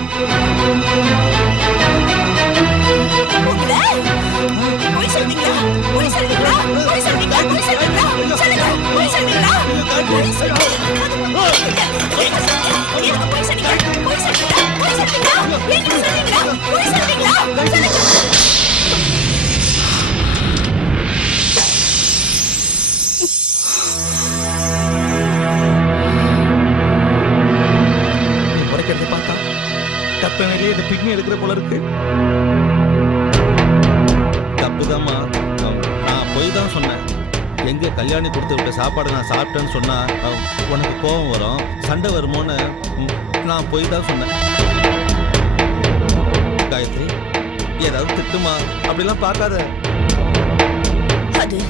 கொண்டு வந்தா உங்களை பொய் சொல்றீங்களா? பொய் சொல்றீங்களா? பொய் சொல்றீங்களா? பொய் சொல்றீங்களா? சொல்லுங்க. பொய் சொல்றீங்களா? இப்ப நிறைய இந்த பிக்னி எடுக்கிற போல இருக்கு. தப்புதாம்மா. நான் போய் தான் சொன்னேன். எங்க கல்யாணி கொடுத்து விட்ட சாப்பாடு நான் சாப்பிட்டேன்னு சொன்னா உனக்கு கோபம் வரும். சண்டை வருமோன்னு நான் போய் தான் சொன்னேன். காயத்ரி ஏதாவது திட்டுமா? அப்படிலாம் பார்க்காத. அது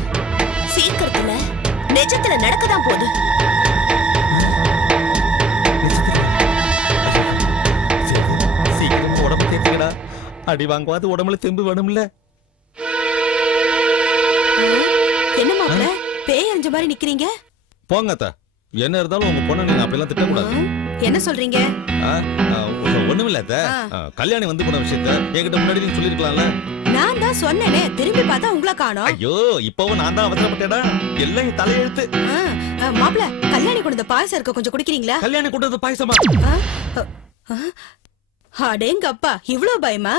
சீக்கிரத்துல நிஜத்துல நடக்கதான் போகுது. அடி வாங்குவாது உடம்புல தெம்பு வேணும்ல. என்ன மாப்பிள? பேய் அஞ்ச மாதிரி நிக்கிறீங்க? போங்க அத்தா. என்ன இருந்தாலும் உங்க பொண்ணை நீங்க அப்படிலாம் திட்டக்கூடாது. என்ன சொல்றீங்க? ஒண்ணுமில்ல அத்த. கல்யாணி வந்து போன விஷயத்த என்கிட்ட முன்னாடி நீங்க சொல்லிருக்கலாம்ல நான் தான் சொன்னேனே திரும்பி பார்த்தா உங்களை காணோம். ஐயோ இப்பவும் நான் தான் அவசரப்பட்டேடா எல்லாம் என் தலையெழுத்து. மாப்பிள கல்யாணி கொண்டு பாயசம் இருக்க கொஞ்சம் குடிக்கிறீங்களா? கல்யாணி கொண்டு வந்து பாயசமா அடேங்கப்பா இவ்ளோ பயமா?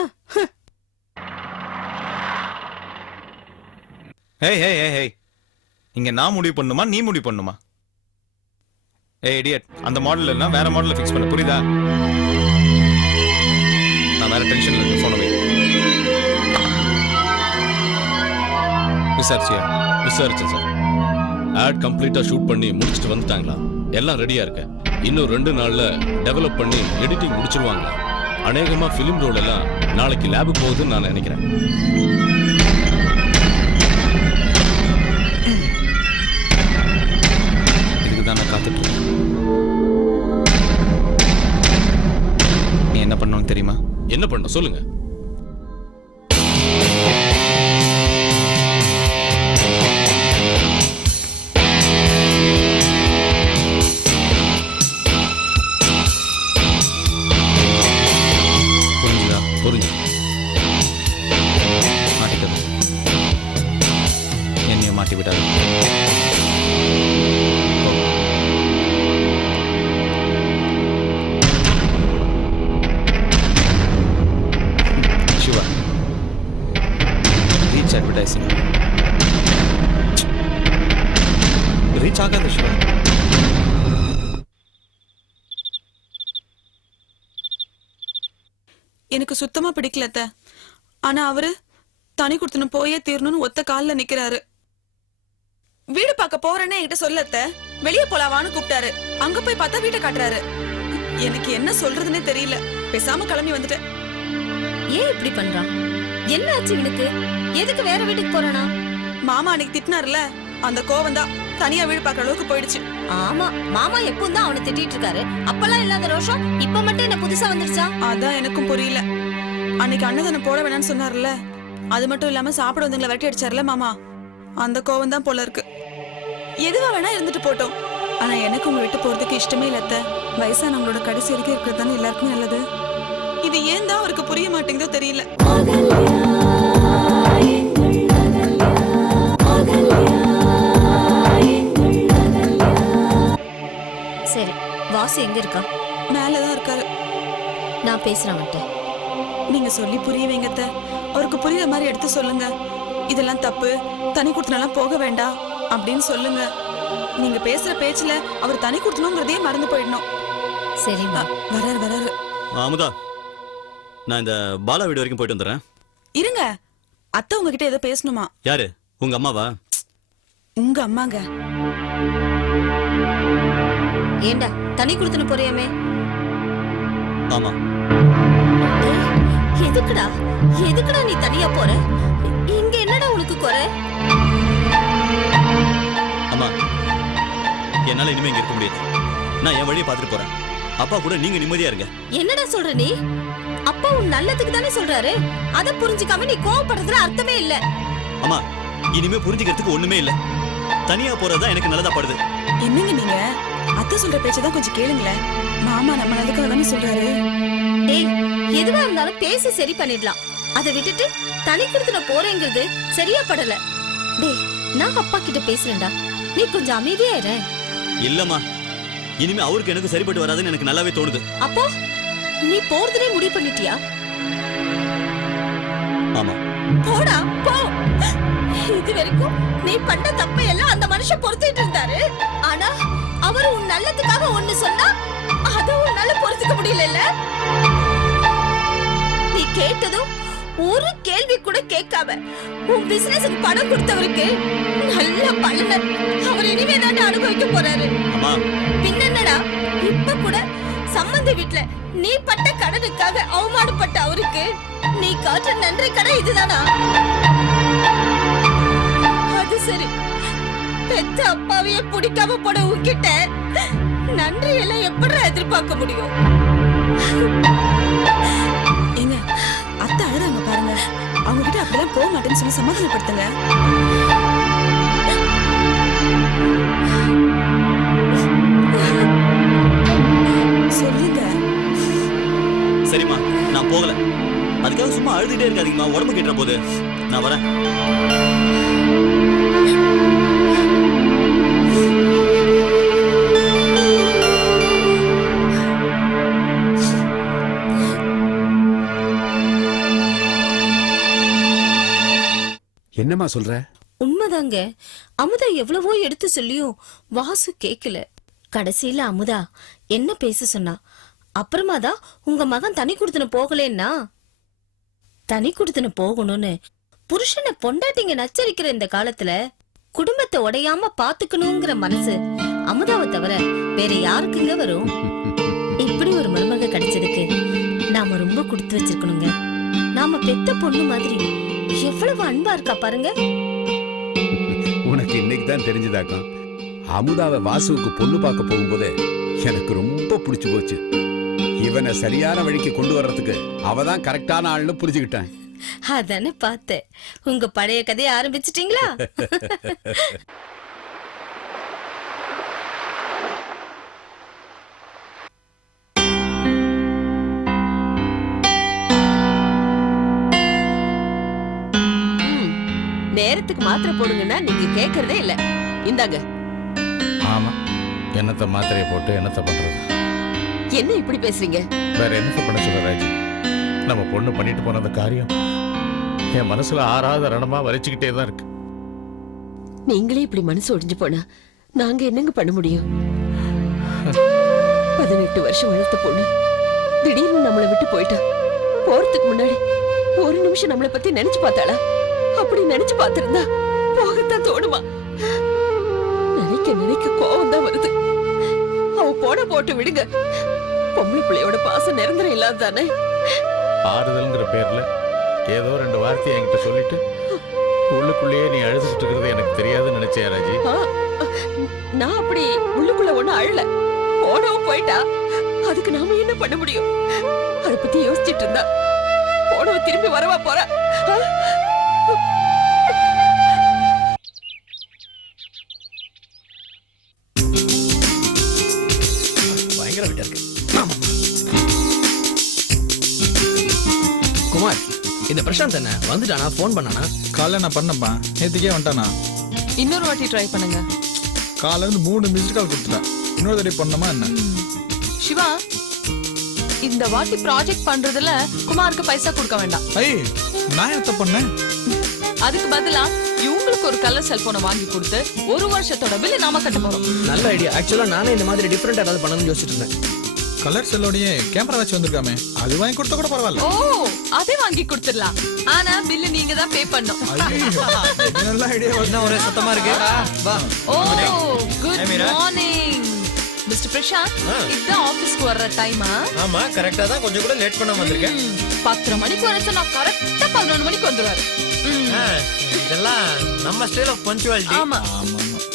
ஹே ஹே ஹே ஹே இங்க நான் முடிவு பண்ணுமா நீ முடிவு பண்ணுமா? ஏய் இடியட் அந்த மாடல் எல்லாம் வேற மாடலில் ஃபிக்ஸ் பண்ண புரியுதா? நான் வேற டென்ஷன்ல இருக்கு ஃபோனை விசாரிச்சியா? விசாரிச்சேன் சார் ஆட் கம்ப்ளீட்டா ஷூட் பண்ணி முடிச்சுட்டு வந்துட்டாங்களா? எல்லாம் ரெடியா இருக்கு இன்னும் ரெண்டு நாள்ல டெவலப் பண்ணி எடிட்டிங் முடிச்சிருவாங்களா? அநேகமா ஃபிலிம் ரோல் எல்லாம் நாளைக்கு லேபுக்கு போகுதுன்னு நான் நினைக்கிறேன். இதுக்கு தான் நான் காத்துட்டு இருக்கேன் நீ என்ன பண்ணணும்னு தெரியுமா? என்ன பண்ண சொல்லுங்க. ரீச் ஆகாது சிவா. எனக்கு சுத்தமா பிடிக்கல அத்தை. ஆனா அவரு தனி கொடுத்துன்னு போயே தீரணும்னு ஒத்த கால்ல நிக்கிறாரு. வீடு பார்க்க போறேன்னு என்கிட்ட சொல்லத்த வெளியே போலாவான்னு கூப்பிட்டாரு. அங்க போய் பார்த்தா வீட்டை காட்டுறாரு. எனக்கு என்ன சொல்றதுன்னே தெரியல. பேசாம கிளம்பி வந்துட்டேன். ஏன் இப்படி பண்றான் என்ன ஆச்சு இவனுக்கு? எதுக்கு வேற வீட்டுக்கு போறானா? மாமா அன்னைக்கு திட்டினார்ல அந்த கோவம் தான் தனியா வீடு பார்க்கற அளவுக்கு போயிடுச்சு. ஆமா மாமா எப்பவும் தான் அவனை திட்டிட்டு இருக்காரு. அப்பெல்லாம் இல்லாத ரோஷம் இப்ப மட்டும் என்ன புதுசா வந்துருச்சா? அதான் எனக்கும் புரியல. அன்னைக்கு அன்னதானம் போட வேணாம்னு சொன்னார்ல. அது மட்டும் இல்லாம சாப்பிட வந்தவங்களை வெட்டி அடிச்சார்ல மாமா. அந்த கோவம் தான் போல இருக்கு. எதுவா வேணா இருந்துட்டு போட்டோம். ஆனா எனக்கு உங்க விட்டு போறதுக்கு இஷ்டமே இல்ல அத்தை. வயசானவங்களோட கடைசி வரைக்கும் இருக்கிறது தானே எல்லாருக்கும் நல்லது. இது ஏன் தான் அவருக்கு புரிய மாட்டேங்குதோ தெரியல. வாசு எங்க இருக்கா? மேலதான் இருக்காரு. நான் பேசுறேன் அவன்கிட்ட. நீங்க சொல்லி புரிய வைங்க அத்தை. அவருக்கு புரியுற மாதிரி எடுத்து சொல்லுங்க. இதெல்லாம் தப்பு. தனி கொடுத்தனெல்லாம் போக வேண்டாம். அப்படின்னு சொல்லுங்க. நீங்க பேசுற பேச்சுல அவர் தனி கொடுத்தணுங்கிறதே மறந்து போயிடணும். சரிம்மா வராரு வராரு. அமுதா நான் இந்த பாலா வீடு வரைக்கும் போயிட்டு வந்துடுறேன். இருங்க. அத்தை உங்ககிட்ட ஏதோ பேசணுமா? யாரு? உங்க அம்மாவா? உங்க அம்மாங்க. ஏண்டா? தனி கொடுத்துன்னு போறியாமே? ஆமா. எதுக்குடா? எதுக்குடா நீ தனியா போற? இங்க என்னடா உனக்கு குறை? அம்மா என்னால இனிமே இங்க இருக்க முடியாது. நான் என் வழியை பார்த்துட்டு போறேன். அப்பா கூட நீங்க நிம்மதியா இருங்க. என்னடா சொல்ற நீ? அப்பா உன் நல்லதுக்கு தானே சொல்றாரு. அத புரிஞ்சுக்காம நீ கோவப்படுறதுல அர்த்தமே இல்ல. அம்மா இனிமே புரிஞ்சுக்கிறதுக்கு ஒண்ணுமே இல்ல. தனியா போறதுதான் எனக்கு நல்லதா படுது. என்னங்க நீங்க? அத்தை சொல்ற பேச்சதான் கொஞ்சம் கேளுங்களேன். மாமா நம்ம நல்லதுக்காக தானே சொல்றாரு. டேய் எதுவா இருந்தாலும் பேசி சரி பண்ணிடலாம். அதை விட்டுட்டு தனி கொடுத்துட போறேங்கிறது சரியா படல. டேய் நான் அப்பா கிட்ட பேசுறேன்டா. நீ கொஞ்சம் அமைதியா இரு. இல்லம்மா. இனிமே அவருக்கு எனக்கு சரிப்பட்டு வராதுன்னு எனக்கு நல்லாவே தோணுது. அப்போ நீ போறதுனே முடிவு பண்ணிட்டியா? ஆமா. போடா போ. இது வரைக்கும் நீ பண்ண தப்பை எல்லாம் அந்த மனுஷன் பொறுத்துட்டு இருந்தாரு. ஆனா அவர் உன் நல்லதுக்காக ஒண்ணு சொன்னா அதை உன்னால பொறுத்துக்க முடியல நீ கேட்டதும் ஒரு கேள்வி கூட கேட்காம உன் பிசினஸுக்கு பணம் கொடுத்தவருக்கு நல்ல பலனை அவர் இனிமே தானே அனுபவிக்க போறாரு. அம்மா பின்னடா இப்ப கூட சம்பந்த வீட்ல நீ பட்ட கடனுக்காக அவமானப்பட்ட அவருக்கு நீ காட்டுற நன்றி கடை இதுதானா? அது சரி. பெத்த அப்பாவையே பிடிக்காம போட உன்கிட்ட நன்றி எல்லாம் எப்படி எதிர்பார்க்க முடியும்? ஏங்க அத்தை அழுதாங்க பாருங்க. அவங்க கிட்ட அப்படிலாம் போக மாட்டேன்னு சொல்லி சமாதானப்படுத்துங்க. சொல்லுங்க. சரிம்மா நான் போகல. அதுக்காக சும்மா அழுதுகிட்டே இருக்காதீங்கம்மா உடம்பு கேட்டுற போது. நான் வரேன். என்னம்மா சொல்ற? உண்மைதாங்க. அமுதா எவ்வளவோ எடுத்து சொல்லியும் வாசு கேக்கல. கடைசியில அமுதா என்ன பேச சொன்னா? அப்புறமா தான் உங்க மகன் தனி குடுத்துன போகலேன்னா? தனி குடுத்துன போகணும்னு புருஷனை பொண்டாட்டிங்க நச்சரிக்கிற இந்த காலத்துல குடும்பத்தை உடையாம பாத்துக்கணுங்கிற மனசு அமுதாவை தவிர வேற யாருக்குங்க வரும்? இப்படி ஒரு மருமக கிடைச்சதுக்கு நாம ரொம்ப கொடுத்து வச்சிருக்கணுங்க. நாம பெத்த பொண்ணு மாதிரி எவ்வளவு அன்பா இருக்கா பாருங்க. உனக்கு இன்னைக்கு தான் தெரிஞ்சதாக்கம் அமுதாவை வாசுவுக்கு பொண்ணு பார்க்க போகும்போது எனக்கு ரொம்ப பிடிச்சு போச்சு. இவனை சரியான வழிக்கு கொண்டு வர்றதுக்கு அவ தான் கரெக்டான ஆள்னு புரிஞ்சுக்கிட்டேன். அதானே பார்த்தேன். உங்க பழைய கதையை ஆரம்பிச்சிட்டீங்களா? நேரத்துக்கு மாத்திரை போடுங்கன்னா நீங்க கேக்குறதே இல்ல. இந்தாங்க. ஆமா. என்னத்த மாத்திரையை போட்டு என்னத்த பண்றது? என்ன இப்படி பேசுறீங்க? வேற என்னத்த பண்ண சொல்ல ராஜி? நம்ம பொண்ணு பண்ணிட்டு போன அந்த காரியம். என் மனசுல ஆறாத ரணமா வரைச்சுக்கிட்டே தான் இருக்கு. நீங்களே இப்படி மனசு ஒடிஞ்சு போனா நாங்க என்னங்க பண்ண முடியும்? பதினெட்டு வருஷம் வளர்த்த பொண்ணு திடீர்னு நம்மளை விட்டு போயிட்டா. போறதுக்கு முன்னாடி ஒரு நிமிஷம் நம்மளை பத்தி நினைச்சு பார்த்தாளா? அப்படி நினைச்சு பார்த்திருந்தா போகத்தான் தோணுமா? நினைக்க நினைக்க கோவம் தான் வருது. அவ போட போட்டு விடுங்க. பொம்பளை பிள்ளையோட பாசம் நிரந்தரம் இல்லாதானே ஆறுதல்ங்கிற பேர்ல ஏதோ ரெண்டு வார்த்தையை என்கிட்ட சொல்லிட்டு உள்ளுக்குள்ளேயே நீ அழுதுகிட்டு இருக்கிறது எனக்கு தெரியாதுன்னு நினைச்சேன் ராஜி. நான் அப்படி உள்ளுக்குள்ள ஒண்ணு அழல. போனவும் போயிட்டா அதுக்கு நாம என்ன பண்ண முடியும்? அத பத்தி யோசிச்சிட்டு இருந்தா. போனவ திரும்பி வரவா போறா? விட்டா இருக்கு குமார் இந்த பிரசாந்த் என்ன வந்துட்டானா? ஃபோன் பண்ணானா? காலைல நான் பண்ணப்பா நேற்றுக்கே வந்துட்டானா? இன்னொரு வாட்டி ட்ரை பண்ணுங்க. காலைல இருந்து மூணு மிஸ்டு கால் கொடுத்துட்டேன். இன்னொரு தடவை பண்ணணுமா என்ன? சிவா இந்த வாட்டி ப்ராஜெக்ட் பண்றதுல குமாருக்கு பைசா கொடுக்க வேண்டாம். ஐய் நான் என்ன பண்ணேன்? அதுக்கு பதிலா இவங்களுக்கு ஒரு கலர் செல்போனை வாங்கி கொடுத்து ஒரு வருஷத்தோட பில்லு நாம கட்ட போறோம். நல்ல ஐடியா ஆக்சுவலா நானே இந்த மாதிரி டிஃப்ரெண்ட் ஏதாவது பண்ணணும்னு யோசிச்சுட்டு இருந்தேன். கலர் செல்லோடய கேமரா வச்சு வந்திருக்காமே. அது வாங்கி கொடுத்தா கூட பரவாயில்ல. ஓ அதே வாங்கி கொடுத்துடலாம். ஆனா பில்லு நீங்க தான் பே பண்ணும் நல்ல ஐடியா ஒரே சத்தமா இருக்கு? வா. ஓ குட் மார்னிங் மிஸ்டர் பிரசாந்த் இதுதான் ஆபீஸ்க்கு வர்ற டைமா ஆமா கரெக்டா தான். கொஞ்சம் கூட லேட் பண்ண வந்திருக்கேன். பத்தரை மணிக்கு வர சொன்னா கரெக்டா பதினொன்று மணிக்கு வந்துருவாரு. இதெல்லாம் நம்ம ஸ்டைல் ஆஃப் பஞ்சுவாலிட்டி ஆமா.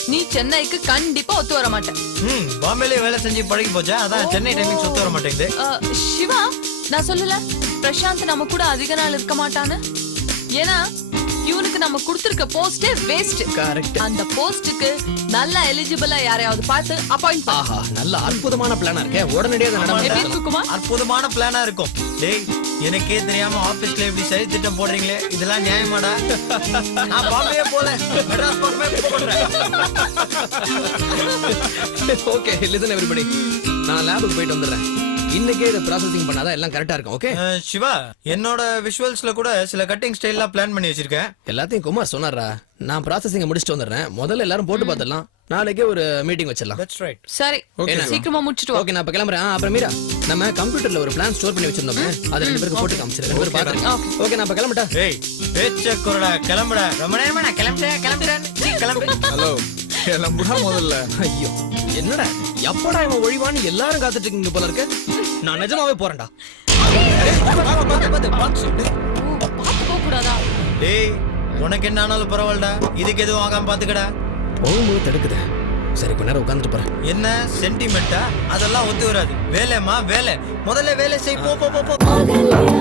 நீ சென்னைக்கு கண்டிப்பா ஒத்து வர மாட்டேன். ம் பாம்பேல வேலை செஞ்சு பழகி போச்சா? அதான் சென்னை டைமிங் சுத்த வர மாட்டேங்குது. சிவா நான் சொல்லல பிரசாந்த் நம்ம கூட அதிக நாள் இருக்க மாட்டான்னு? ஏன்னா இவனுக்கு நம்ம கொடுத்திருக்க போஸ்டே வேஸ்ட் கரெக்ட் அந்த போஸ்டுக்கு நல்லா எலிஜிபிளா யாரையாவது பார்த்து அப்பாயிண்ட் ஆஹா நல்ல அற்புதமான பிளானா இருக்கே. உடனடியாக அதை நடந்து அற்புதமான பிளானா இருக்கும். டேய் எனக்கே தெரியாம ஆபீஸ்ல இப்படி சரி திட்டம் போடுறீங்களே. இதெல்லாம் நியாயமாடா? நான் பாம்பே போல. மெட்ராஸ் போடுறேன். ஓகே லிசன் எவ்ரிபடி நான் லேபுக்கு போயிட்டு வந்துடுறேன். இன்னைக்கே இதை ப்ராசஸிங் பண்ணாதான் எல்லாம் கரெக்டா இருக்கும் ஓகே அஹ், சிவா என்னோட விஷுவல்ஸ்ல கூட சில கட்டிங் ஸ்டைல்லாம் பிளான் பண்ணி வச்சிருக்கேன். எல்லாத்தையும் குமார் சொன்னாரா நான் ப்ராசஸிங் முடிச்சுட்டு வந்துடுறேன். முதல்ல எல்லாரும் போட்டு பார்த்துடலாம். நாளைக்கே ஒரு மீட்டிங் வச்சிடலாம். தட்ஸ் ரைட் சரி? சீக்கிரமா முடிச்சிட்டு வா. ஓகே நான் இப்ப கிளம்புறேன். ஆ, அப்புறம் மீரா நம்ம கம்ப்யூட்டர்ல ஒரு பிளான் ஸ்டோர் பண்ணி வச்சிருந்தோமே அதை ரெண்டு பேருக்கு போட்டு காமிச்சிரு. ரெண்டு பேரும் பாத்துருங்க ஓகே நான் இப்ப கிளம்பிட்டா? டேய் பேச்ச குரடா கிளம்புடா. ரொம்ப நேரமா நான் கிளம்புறேன் கிளம்புறேன் கிளம்பு. ஹலோ கிளம்புடா முதல்ல. ஐயோ என்னடா? எப்படா இவன் ஒழிவான்னு எல்லாரும் காத்துட்டு இருக்கீங்க போல இருக்கு? நான் நிஜமாவே போறேன்டா. டேய் உனக்கு என்ன ஆனாலும் பரவாயில்லடா. இதுக்கு எதுவும் ஆகாம பாத்துக்கடா. போகும்போது தடுக்குது. சரி கொஞ்ச நேரம் உட்காந்துட்டு போறேன். என்ன? சென்டிமெண்டா அதெல்லாம் ஒத்து வராது. வேலைம்மா வேலை. முதல்ல வேலை செய் போ போ போ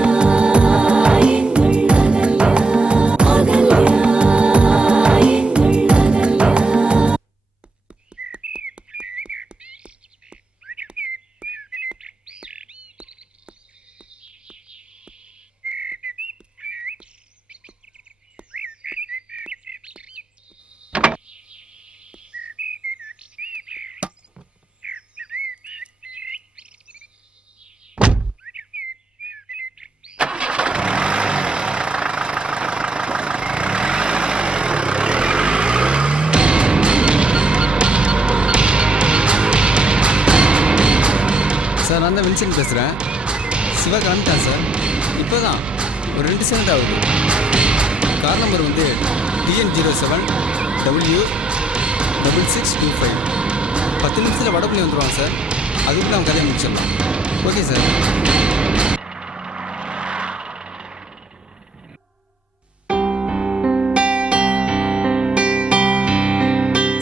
நான் தான் வின்சென்ட் பேசுகிறேன் சிவா கிளம்பிட்டான் சார். இப்போ தான் ஒரு ரெண்டு செகண்ட் ஆகுது. கார் நம்பர் வந்து TN zero seven W double six two five பத்து நிமிஷத்தில் வடப்பள்ளி வந்துடுவாங்க சார். அதுக்குள்ள அவன் கதையை முடிச்சிடலாம். Okay sir.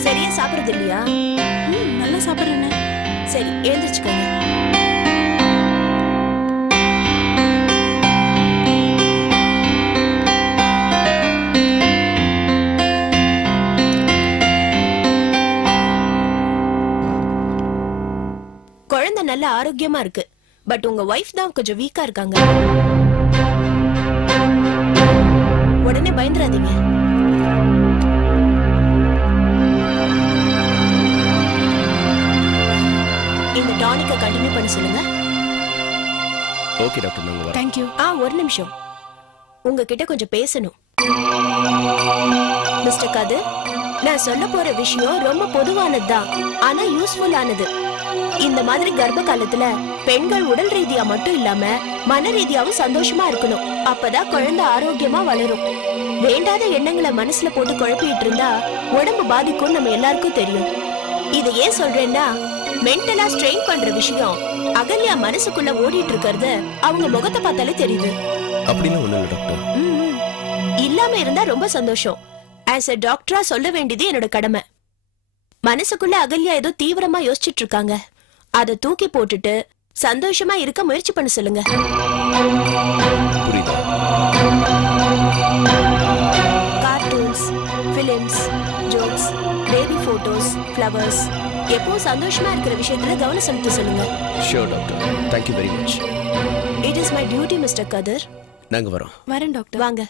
சரியா சாப்பிடுறது இல்லையா? நல்லா சாப்பிடுறேன்னு சரி எழுந்திரிச்சுக்கோங்க. ஆரோக்கியமா இருக்கு. பட் உங்க ஒய்ஃப் தான் கொஞ்சம் வீக்கா இருக்காங்க. உடனே பயந்துராதீங்க இந்த டானிக்கை கண்டினியூ பண்ண சொல்லுங்க. ஓகே டாக்டர் நாங்க வரோம் தேங்க்யூ ஆ ஒரு நிமிஷம். உங்ககிட்ட கொஞ்சம் பேசணும். மிஸ்டர் கதிர் நான் சொல்ல போற விஷயம் ரொம்ப பொதுவானது தான் ஆனா யூஸ்ஃபுல்லானது இந்த மாதிரி கர்ப்ப காலத்துல பெண்கள் உடல் ரீதியா மட்டும் இல்லாம மன ரீதியாவும் சந்தோஷமா இருக்கணும். அப்பதான் குழந்தை ஆரோக்கியமா வளரும். வேண்டாத எண்ணங்களை மனசுல போட்டு குழப்பிட்டு இருந்தா உடம்பு பாதிக்கும் நம்ம எல்லாருக்கும் தெரியும். இதை ஏன் சொல்றேன்னா மென்டலா ஸ்ட்ரெயின் பண்ற விஷயம் அகல்யா மனசுக்குள்ள ஓடிட்டு இருக்கிறது அவங்க முகத்தை பார்த்தாலே தெரியுது. அப்படின்னு ஒண்ணு டாக்டர். இல்லாம இருந்தா ரொம்ப சந்தோஷம். ஆஸ் எ டாக்டரா சொல்ல வேண்டியது என்னோட கடமை. மனசுக்குள்ள அகல்யா ஏதோ தீவிரமா யோசிச்சுட்டு இருக்காங்க அத தூக்கி போட்டுட்டு சந்தோஷமா இருக்க முயற்சி பண்ண சொல்லுங்க. புரியுதா? Cartoons films jokes baby photos flowers எப்பவும் சந்தோஷமா இருக்கிற விஷயத்துல கவனம் செலுத்த சொல்லுங்க. Sure doctor thank you very much it is my duty mister Khader நாங்க வரோம். வரேன் டாக்டர் வாங்க.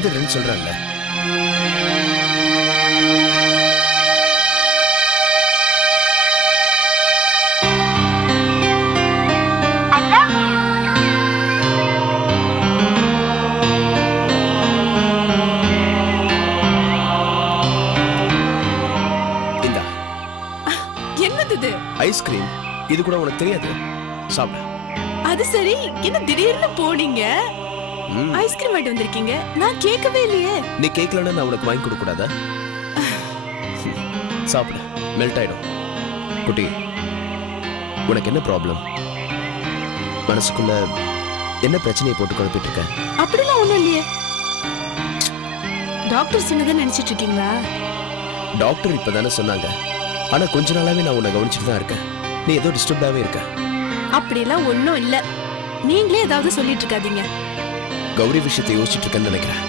போறீங்க வந்துடுறேன்னு சொல்றேன்ல என்னது ஐஸ்கிரீம் இது கூட உனக்கு தெரியாது. சாப்பிடு. அது சரி. என்ன திடீர்னு போனீங்க. ஐஸ்கிரீம் வாங்கிட்டு வந்திருக்கீங்க? நான் கேட்கவே இல்லையே. நீ கேட்கலன்னு நான் உனக்கு வாங்கி கொடுக்க கூடாதா சாப்பிடு. மெல்ட் ஆயிடும். குட்டி உனக்கு என்ன ப்ராப்ளம் மனசுக்குள்ள என்ன பிரச்சனையை போட்டு குழப்பிட்டு இருக்க? அப்படிலாம் ஒண்ணும் இல்லையே. டாக்டர் சொன்னதை நினைச்சிட்டு இருக்கீங்களா? டாக்டர் இப்பதானே சொன்னாங்க. ஆனா கொஞ்ச நாளாவே நான் உன்னை கவனிச்சுட்டு தான் இருக்கேன். நீ ஏதோ டிஸ்டர்ப்டாவே இருக்க. அப்படிலாம் ஒண்ணும் இல்ல. நீங்களே ஏதாவது சொல்லிட்டு இருக்காதீங்க. கௌரி விஷயத்தை யோசிச்சுட்டு இருக்கேன்னு நினைக்கிறேன்.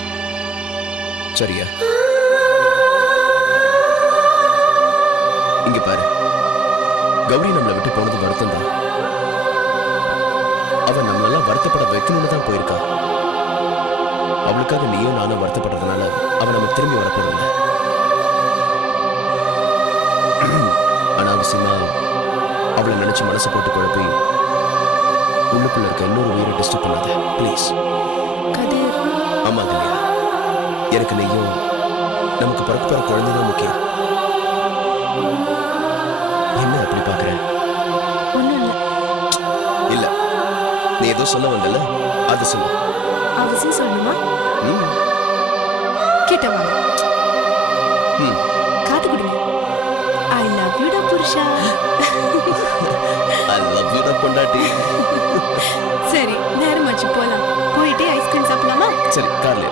சரியா? இங்க பாரு. கௌரி நம்மளை விட்டு போனது வருத்தம் தான். அவன் நம்மளெல்லாம் வருத்தப்பட வைக்கணும்னு தான் போயிருக்கா. அவளுக்காக நீயும் நானும் வருத்தப்படுறதுனால அவன் நம்ம திரும்பி வரப்போறதில்ல அனாவசியமா அவளை நினைச்சு மனசு போட்டு குழப்பி உள்ளுக்குள்ள இருக்க இன்னொரு உயிரை டிஸ்டர்ப் பண்ணாத. ப்ளீஸ் ஆமா கல்யா எனக்கு நீயும் நமக்கு பிறக்க போற குழந்தை தான் முக்கியம். என்ன அப்படி பாக்குற இல்ல. இல்ல. நீ ஏதோ சொல்ல வந்தல அது சொல்லு. அவசியம் சொல்லணுமா? கிட்ட வாங்க. ம். புருஷா. I love you டா பொண்டாட்டி சரி நேரமாச்சு போலாம். போயிட்டு ஐஸ்கிரீம் சாப்பிடலாமா? சரி கார்ல